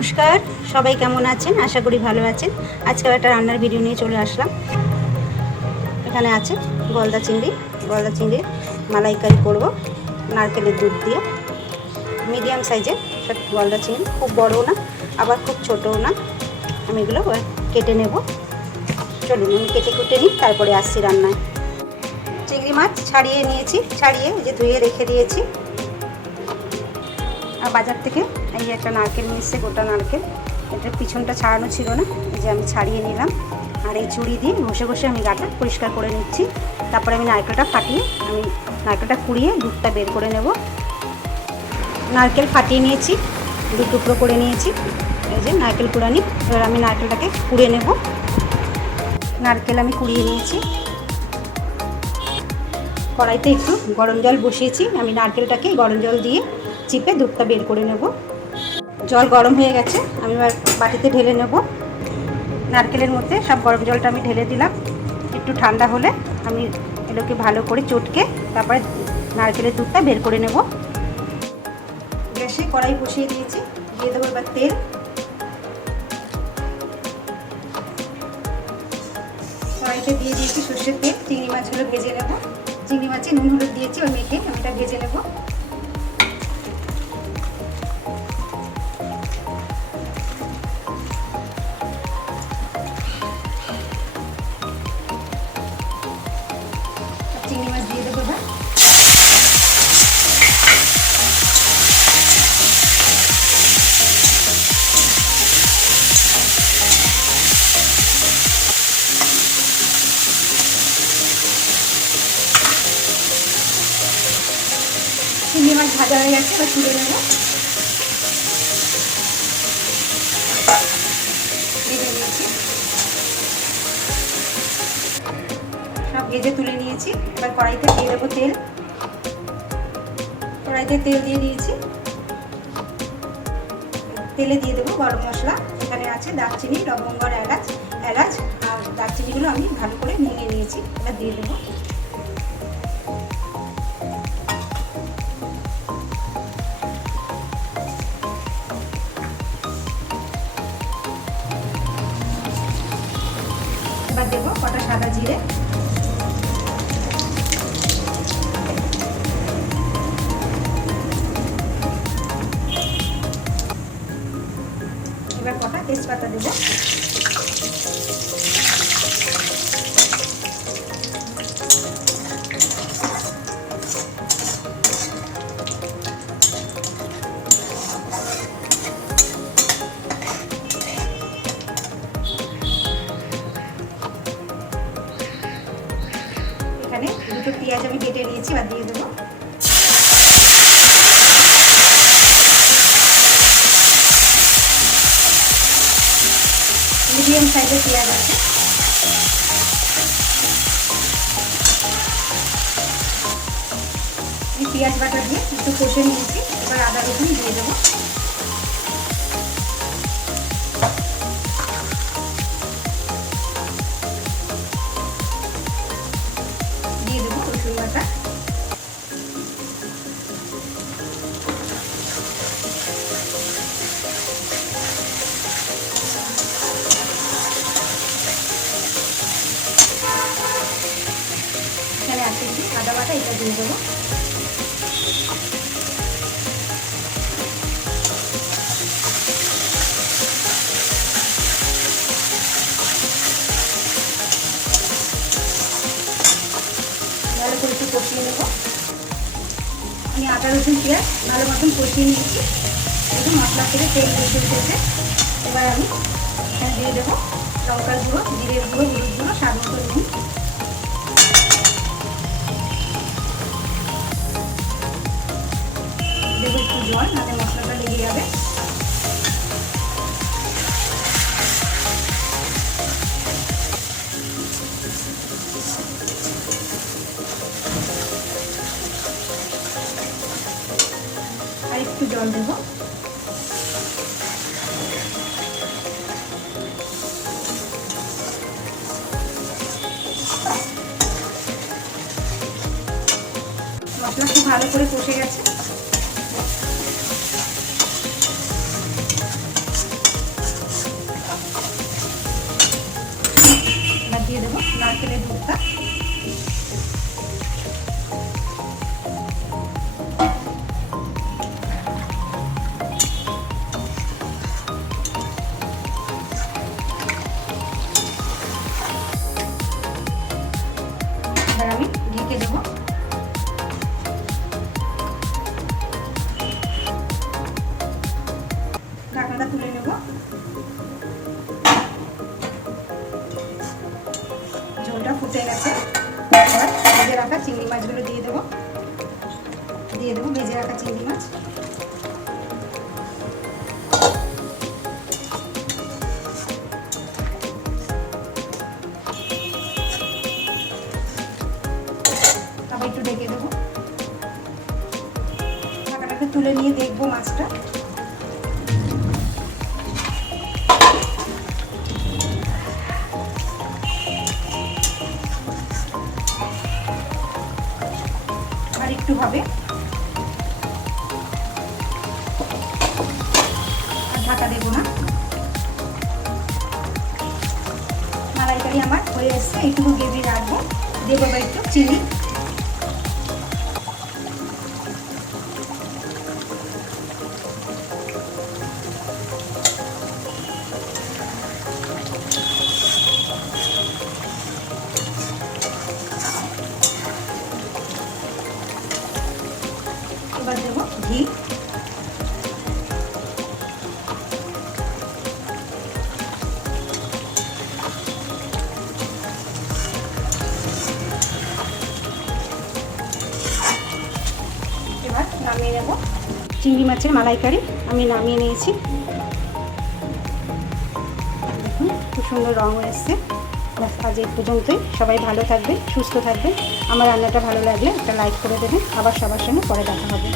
নমস্কার, সবাই কেমন আছেন? আশা করি ভালো আছেন। আজকে একটা রান্নার ভিডিও নিয়ে চলে আসলাম। এখানে আছে গলদা চিংড়ি। গলদা চিংড়ির মালাইকারি করব, নারকেলের দুধ দিয়ে। মিডিয়াম সাইজের সব গলদা চিংড়ি, খুব বড়ও না, আবার খুব ছোটও না। আমি এগুলো কেটে নেব। চলুন, আমি কেটে কুটে নিই, তারপরে আসছি রান্নায়। চিংড়ি মাছ ছাড়িয়ে নিয়েছি, ছাড়িয়ে যে ধুয়ে রেখে দিয়েছি। আর বাজার থেকে এই যে একটা নারকেল এসছে, গোটা নারকেল। এটার পিছনটা ছাড়ানো ছিল না যে আমি ছাড়িয়ে নিলাম। আর এই চুড়ি দিয়ে ঘষে ঘষে আমি গাটা পরিষ্কার করে নিচ্ছি। তারপরে আমি নারকেলটা ফাটিয়ে, আমি নারকেলটা কুড়িয়ে দুধটা বের করে নেব। নারকেল ফাটিয়ে নিয়েছি, দু টুকরো করে নিয়েছি। এই যে নারকেল কুড়ানি, এবার আমি নারকেলটাকে কুড়িয়ে নেব। নারকেল আমি কুড়িয়ে নিয়েছি। কড়াইতে একটু গরম জল বসিয়েছি, আমি নারকেলটাকে গরম জল দিয়ে চিপে দুধটা বের করে নেব। জল গরম হয়ে গেছে, আমি এবার বাটিতে ঢেলে নেব। নারকেলের মধ্যে সব গরম জলটা আমি ঢেলে দিলাম। একটু ঠান্ডা হলে আমি এগুলোকে ভালো করে চটকে তারপরে নারকেলের দুধটা বের করে নেব। গ্যাসে কড়াই বসিয়ে দিয়েছি, দিয়ে দেবো এবার তেল। কড়াইতে দিয়ে দিয়েছি সর্ষের তেল, চিংড়ি মাছগুলো ভেজে নেব। চিংড়ি মাছে নুন হলুদ দিয়েছি, ওই মেখে আমি এটা ভেজে নেব। চিংড়ি মাছ দিয়ে দেবো এবার। চিংড়ি মাছ ভাজা হয়ে গেছে এবার তুলে নেব। ভেজে তুলে নিয়েছি। এবার কড়াইতে দিয়ে দেবো তেল। কড়াইতে তেল দিয়ে দিয়েছি। তেলে দিয়ে দেবো গরম মশলা। এখানে আছে দারচিনি, লবঙ্গ এলাচ। এলাচ আর দারচিনিগুলো আমি ভালো করে ভেঙে নিয়েছি। এবার দিয়ে দেবো। এবার দেবো কটা সাদা জিরে। তেজপাতা দেবো। এখানে দুটো পেঁয়াজ আমি কেটে নিয়েছি বা দিয়ে দেবো। মিডিয়াম সাইজের পেঁয়াজ আছে পেঁয়াজ বাটা দিয়ে একটু কষে নিয়েছি, এবার আদা রসুন দিয়ে দেবো। দিয়ে দেবো রসুন বাটা। আছে কি আদা বাটা, এটা দিয়ে দেবো। ভালো করে একটু কষিয়ে নেব। আমি আদা, রসুন, পেঁয়াজ ভালো মতন কষিয়ে নিয়েছি একটু মশলা থেকে তেল বেশি উঠেছে এবার আমি দিয়ে দেবো লঙ্কার গুঁড়ো, জিরের গুঁড়ো, হলুদ গুঁড়ো, স্বাদ মতো জল নাহলে মশলাটা লেগে যাবে। আর একটু জল দেবো। মশলা খুব ভালো করে কষে গেছে। এবার ভেজে রাখা চিংড়ি মাছগুলো দিয়ে দেবো। দিয়ে দেবো ভেজে রাখা চিংড়ি মাছ। আবার একটু ঢেকে দেবো। ঢাকাটাকে তুলে নিয়ে দেখব মাছটা। একটু হবে। ঢাকা দেবো না। মালাইকারি আমার হয়ে এসছে, এইটুকু গ্রেভি রাখব। দেবো একটু চিনি। চিংড়ি মাছের মালাইকারি আমি নামিয়ে নিয়েছি। খুব সুন্দর রঙ এসছে। ব্যাস আজ এই পর্যন্তই। সবাই ভালো থাকবে সুস্থ থাকবে আমার রান্নাটা ভালো লাগলে একটা লাইক করে দেবেন। আবার সবার সঙ্গে পরে দেখা হবে।